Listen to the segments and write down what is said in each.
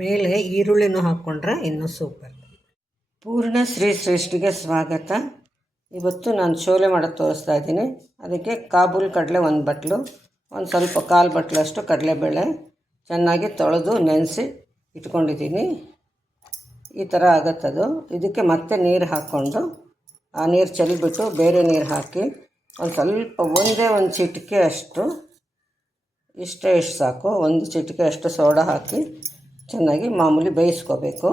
ಮೇಲೆ ಈರುಳ್ಳಿನೂ ಹಾಕ್ಕೊಂಡ್ರೆ ಇನ್ನೂ ಸೂಪರ್ ಪೂರ್ಣ ಶ್ರೀ ಶ್ರೇಷ್ಠಿಗೆ ಸ್ವಾಗತ. ಇವತ್ತು ನಾನು ಶೋಲೆ ಮಾಡೋದು ತೋರಿಸ್ತಾ ಇದ್ದೀನಿ. ಅದಕ್ಕೆ ಕಾಬೂಲ್ ಕಡಲೆ ಒಂದು ಬಟ್ಲು, ಒಂದು ಸ್ವಲ್ಪ ಕಾಲು ಬಟ್ಲಷ್ಟು ಕಡಲೆಬೇಳೆ ಚೆನ್ನಾಗಿ ತೊಳೆದು ನೆನೆಸಿ ಇಟ್ಕೊಂಡಿದ್ದೀನಿ. ಈ ಥರ ಆಗತ್ತದು ಇದಕ್ಕೆ ಮತ್ತೆ ನೀರು ಹಾಕ್ಕೊಂಡು, ಆ ನೀರು ಚೆಲ್ಲಿಬಿಟ್ಟು ಬೇರೆ ನೀರು ಹಾಕಿ ಒಂದು ಸ್ವಲ್ಪ ಒಂದೇ ಒಂದು ಚಿಟಿಕೆ ಅಷ್ಟು, ಇಷ್ಟೇ ಇಷ್ಟು ಸಾಕು. ಒಂದು ಚಿಟಿಕೆ ಅಷ್ಟು ಸೋಡಾ ಹಾಕಿ ಚೆನ್ನಾಗಿ ಮಾಮೂಲಿ ಬೇಯಿಸ್ಕೋಬೇಕು.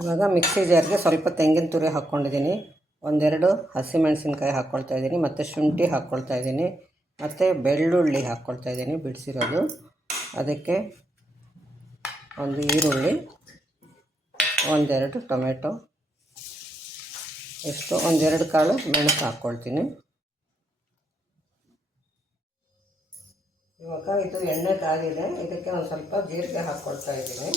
ಇವಾಗ ಮಿಕ್ಸಿ ಜಾರ್ಗೆ ಸ್ವಲ್ಪ ತೆಂಗಿನ ತುರಿ ಹಾಕ್ಕೊಂಡಿದ್ದೀನಿ. ಒಂದೆರಡು ಹಸಿಮೆಣಸಿನ್ಕಾಯಿ ಹಾಕ್ಕೊಳ್ತಾ ಇದ್ದೀನಿ, ಮತ್ತು ಶುಂಠಿ ಹಾಕ್ಕೊಳ್ತಾ ಇದ್ದೀನಿ, ಮತ್ತು ಬೆಳ್ಳುಳ್ಳಿ ಹಾಕ್ಕೊಳ್ತಾ ಇದ್ದೀನಿ ಬಿಡಿಸಿರೋದು. ಅದಕ್ಕೆ ಒಂದು ಈರುಳ್ಳಿ, ಒಂದೆರಡು ಟೊಮೆಟೊ ಎಷ್ಟು ಒಂದೆರಡು ಕಾಳು ಮೆಣಸು ಹಾಕ್ಕೊಳ್ತೀನಿ ಇವಾಗ ಇದು ಎಣ್ಣೆ ಕಾದಿದೆ ಇದಕ್ಕೆ ಒಂದು ಸ್ವಲ್ಪ ಜೀರಿಗೆ ಹಾಕ್ಕೊಳ್ತಾ ಇದ್ದೀನಿ.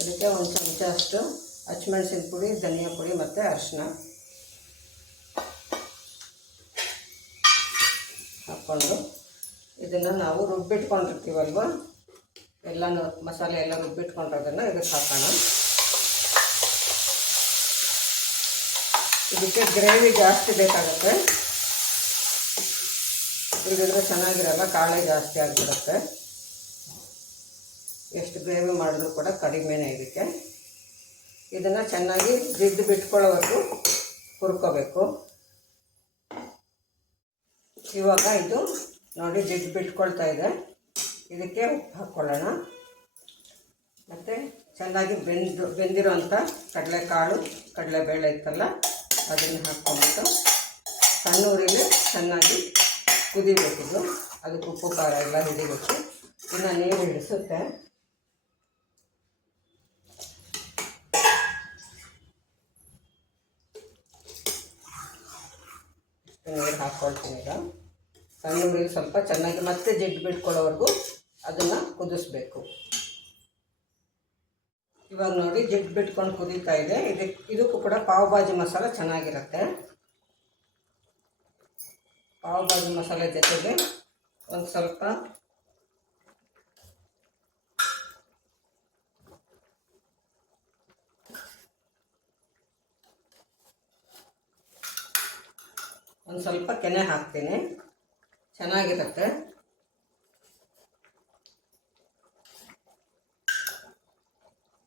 ಅದಕ್ಕೆ ಒಂದು ಚಮಚ ಅಷ್ಟು ಹಚ್ಮೆಣ್ಸಿನ ಪುಡಿ, ಧನಿಯಾ ಪುಡಿ ಮತ್ತು ಅರಿಶಿನ ಹಾಕ್ಕೊಂಡು ಇದನ್ನು ನಾವು ರುಬ್ಬಿಟ್ಕೊಂಡಿರ್ತೀವಲ್ವ? ಎಲ್ಲನೂ ಮಸಾಲೆ ಎಲ್ಲ ರುಬ್ಬಿಟ್ಕೊಂಡಿರೋದನ್ನು ಇದಕ್ಕೆ ಹಾಕೋಣ. ಇದಕ್ಕೆ ಗ್ರೇವಿ ಜಾಸ್ತಿ ಬೇಕಾಗುತ್ತೆ. ಇಲ್ಲದಿದ್ರೆ ಚೆನ್ನಾಗಿರಲ್ಲ, ಕಾಳೆ ಜಾಸ್ತಿ ಆಗಿಬಿಡುತ್ತೆ ಎಷ್ಟು ಗ್ರೇವಿ ಮಾಡಿದ್ರೂ ಕೂಡ ಕಡಿಮೆನೇ ಇದಕ್ಕೆ. ಇದನ್ನು ಚೆನ್ನಾಗಿ ಜಿಡ್ಡು ಬಿಟ್ಕೊಳ್ಳೋವರೆಗೂ ಹುರ್ಕೋಬೇಕು. ಇವಾಗ ಇದು ನೋಡಿ ಜಿಡ್ಡು ಬಿಟ್ಕೊಳ್ತಾ ಇದೆ. ಇದಕ್ಕೆ ಉಪ್ಪು ಹಾಕ್ಕೊಳ್ಳೋಣ ಮತ್ತು ಚೆನ್ನಾಗಿ ಬೆಂದು ಬೆಂದಿರೋಂಥ ಕಡಲೆಕಾಳು, ಕಡಲೆಬೇಳೆ ಇತ್ತಲ್ಲ, ಅದನ್ನು ಹಾಕ್ಕೊಂಬಿಟ್ಟು ಸಣ್ಣ ಊರಿಲಿ ಚೆನ್ನಾಗಿ ಕುದಿಬೇಕಿದು ಅದಕ್ಕೆ ಉಪ್ಪು, ಖಾರ ಎಲ್ಲ ಹಿಡಿಬೇಕು ಇನ್ನು ನೀರು ಹಿಡಿಸುತ್ತೆ ನೀರು ಹಾಕ್ಕೊಳ್ತೀನಿ ಈಗ. ಸಣ್ಣ ಹುಡುಗಿ ಸ್ವಲ್ಪ ಚೆನ್ನಾಗಿ ಮತ್ತೆ ಜಿಡ್ ಬಿಟ್ಕೊಳ್ಳೋವರೆಗೂ ಅದನ್ನು ಕುದಿಸ್ಬೇಕು. ಇವಾಗ ನೋಡಿ ಜಿಡ್ ಬಿಟ್ಕೊಂಡು ಕುದೀತಾ ಇದೆ. ಇದಕ್ಕೆ ಇದಕ್ಕೂ ಕೂಡ ಪಾವ್ ಭಾಜಿ ಮಸಾಲ ಚೆನ್ನಾಗಿರುತ್ತೆ. ಪಾವ್ ಭಾಜಿ ಮಸಾಲೆ ಜೊತೆಗೆ ಒಂದು ಸ್ವಲ್ಪ ಒಂದು ಸ್ವಲ್ಪ ಕೆನೆ ಹಾಕ್ತೀನಿ. ಚೆನ್ನಾಗಿರುತ್ತೆ.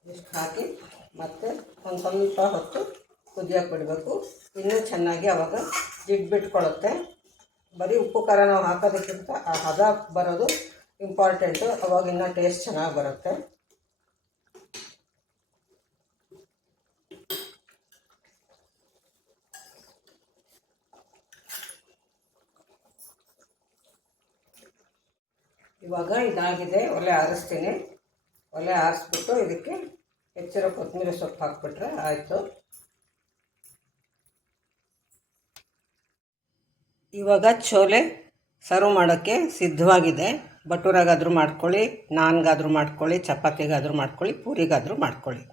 ಇಷ್ಟು ಹಾಕಿ ಮತ್ತೆ ಒಂದು ಸ್ವಲ್ಪ ಹೊತ್ತು ಕುದಿಯೋಕೆ ಬಿಡಬೇಕು. ಇನ್ನೂ ಚೆನ್ನಾಗಿ ಅವಾಗ ಜಿಡ್ಡು ಬಿಟ್ಕೊಳ್ಳುತ್ತೆ ಬರೀ ಉಪ್ಪು ಖಾರ ನಾವು ಹಾಕೋದಕ್ಕಿಂತ ಆ ಹದ ಬರೋದು ಇಂಪಾರ್ಟೆಂಟು ಅವಾಗ ಇನ್ನೂ ಟೇಸ್ಟ್ ಚೆನ್ನಾಗಿ ಬರುತ್ತೆ. ಇವಾಗ ಇದಾಗಿದೆ, ಒಲೆ ಆರಿಸ್ತೀನಿ. ಒಲೆ ಆರಿಸ್ಬಿಟ್ಟು ಇದಕ್ಕೆ ಹೆಚ್ಚಿರೋ ಕೊತ್ತಂಬರಿ ಸೊಪ್ಪು ಹಾಕ್ಬಿಟ್ರೆ ಆಯಿತು. ಇವಾಗ ಚೋಲೆ ಸರ್ವ್ ಮಾಡೋಕ್ಕೆ ಸಿದ್ಧವಾಗಿದೆ. ಭಟೂರಾಗಾದರೂ ಮಾಡ್ಕೊಳ್ಳಿ ನಾನ್ಗಾದರೂ ಮಾಡ್ಕೊಳ್ಳಿ ಚಪಾತಿಗಾದರೂ ಮಾಡ್ಕೊಳ್ಳಿ ಪೂರಿಗಾದರೂ ಮಾಡ್ಕೊಳ್ಳಿ.